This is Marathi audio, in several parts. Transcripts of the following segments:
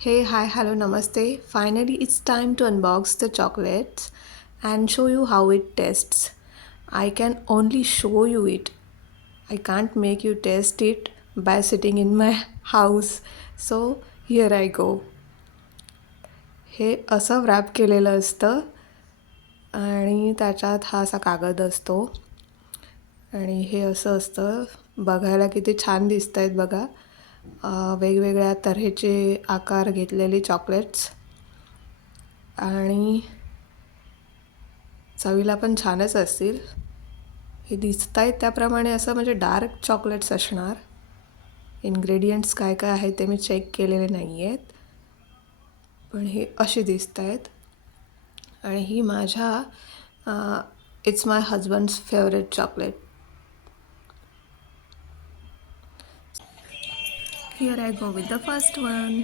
Hey, hi, hello, namaste. Finally, it's time to unbox the chocolates and show you how it tastes. I can only show you it. I can't make you taste it by sitting in my house. So, here I go. हे असं व्रॅप केलेलं असतं आणि त्याच्यात हा असा कागद असतो आणि हे असं असतं. बघायला किती छान दिसत आहेत बघा. वेगवेगळ्या तऱ्हेचे आकार घेतलेले चॉकलेट्स आणि चवीला पण छानच असतील. हे दिसत आहेत त्याप्रमाणे असं म्हणजे डार्क चॉकलेट्स असणार. इन्ग्रेडियंट्स काय काय आहेत ते मी चेक केलेले नाही आहेत, पण हे असे दिसत आहेत. आणि ही माझ्या it's my husband's favourite chocolate. Here I go with the first one.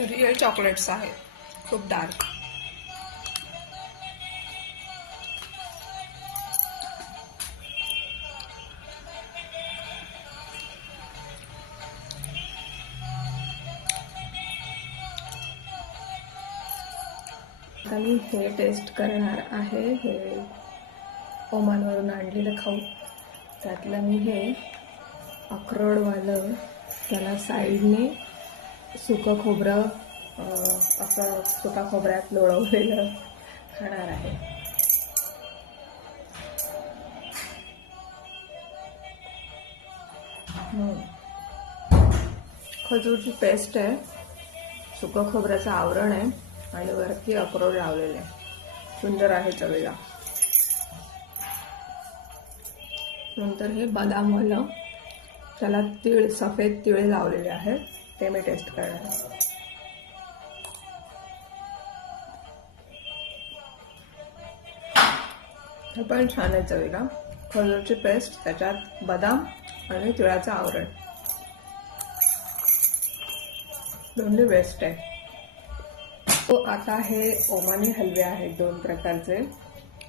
Real chocolates आहेत, खूप डार्क. आता मी हे टेस्ट करणार आहे. हे ओमानवरून आणलेलं खाऊ. त्यातलं मी हे अक्रोडवालं, त्याला साईडने सुकं खोबरं असं सुका खोबऱ्यात लोळवलेलं खाणार आहे. खजूरची पेस्ट आहे, सुकं खोबऱ्याचं आवरण आहे आणि वरती अक्रोड लावलेले आहे. सुंदर आहे चवीला. नंतर हे बदामवालं, त्याला तीळ, सफेद तिळे लावलेले आहेत, ते मी टेस्ट करणार आहे. हे पण छान आहे चवीला. खजूरची पेस्ट, त्याच्यात बदाम आणि तिळाचं आवरण, दोन्ही बेस्ट आहे. तो आता हे ओमानी हलवे आहेत दोन प्रकारचे,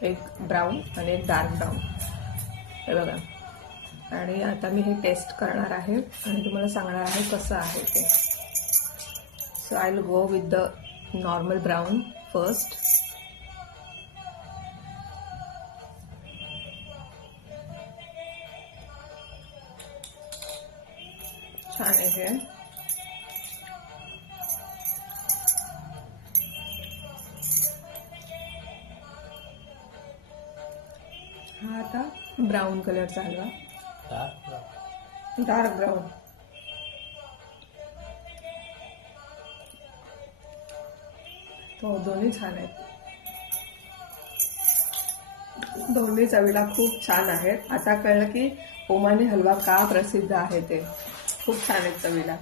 एक ब्राऊन आणि एक डार्क ब्राऊन. हे बघा. आणि आता मी हे टेस्ट करणार आहे आणि तुम्हाला सांगणार आहे कसं आहे ते. So I will go with the normal brown first. छान आहे हे. हा आता ब्राऊन कलरचा हलवा, डार्क ब्राऊन. तो दोन्ही छान आहेत, दोन्ही चवीला खूप छान आहेत. आता कळलं की ओमानी हलवा का प्रसिद्ध आहे ते. खूप छान आहेत चवीला.